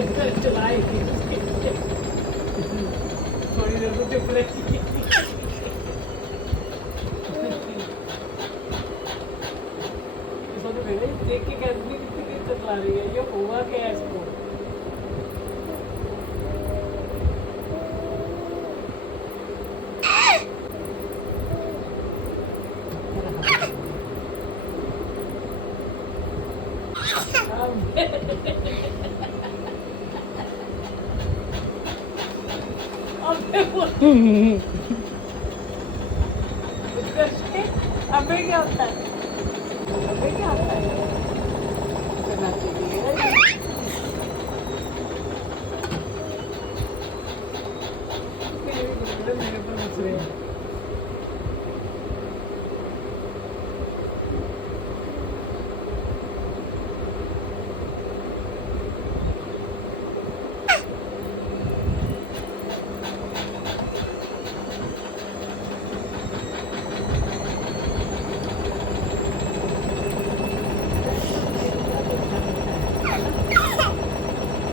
चलाए थोड़ी देर को चुप रही देख के कहती कितनी चला रही है ये हुआ क्या है इसको अबे क्या होता है अबे क्या होता है करना चाहिए